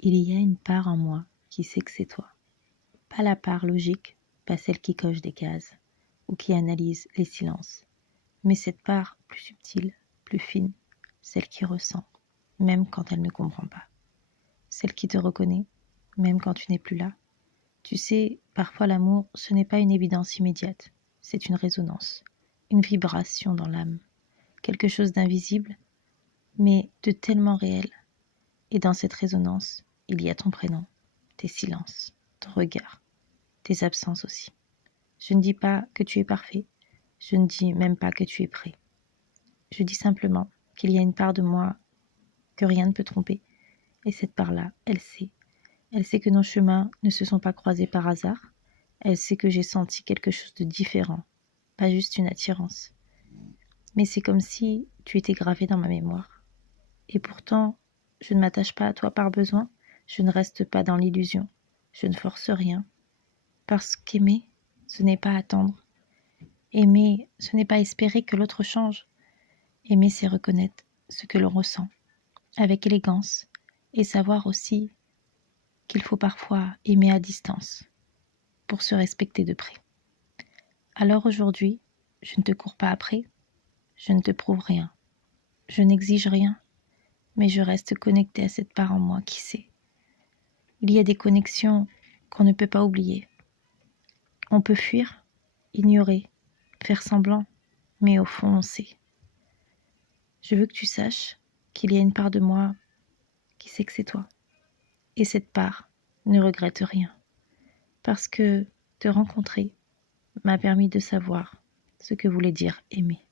il y a une part en moi qui sait que c'est toi. Pas la part logique, pas celle qui coche des cases ou qui analyse les silences, mais cette part plus subtile, plus fine, celle qui ressent, même quand elle ne comprend pas. Celle qui te reconnaît, même quand tu n'es plus là. Tu sais, parfois l'amour, ce n'est pas une évidence immédiate, c'est une résonance, une vibration dans l'âme, quelque chose d'invisible, mais de tellement réel. Et dans cette résonance, il y a ton prénom, tes silences, ton regard, tes absences aussi. Je ne dis pas que tu es parfait, je ne dis même pas que tu es prêt. Je dis simplement qu'il y a une part de moi que rien ne peut tromper, et cette part-là, elle sait. Elle sait que nos chemins ne se sont pas croisés par hasard, elle sait que j'ai senti quelque chose de différent, pas juste une attirance. Mais c'est comme si tu étais gravé dans ma mémoire. Et pourtant, je ne m'attache pas à toi par besoin, je ne reste pas dans l'illusion, je ne force rien. Parce qu'aimer, ce n'est pas attendre. Aimer, ce n'est pas espérer que l'autre change. Aimer, c'est reconnaître ce que l'on ressent, avec élégance, et savoir aussi qu'il faut parfois aimer à distance, pour se respecter de près. Alors aujourd'hui, je ne te cours pas après, je ne te prouve rien, je n'exige rien, mais je reste connectée à cette part en moi qui sait. Il y a des connexions qu'on ne peut pas oublier. On peut fuir, ignorer, faire semblant, mais au fond on sait. Je veux que tu saches qu'il y a une part de moi qui sait que c'est toi. Et cette part ne regrette rien, parce que te rencontrer m'a permis de savoir ce que voulait dire aimer.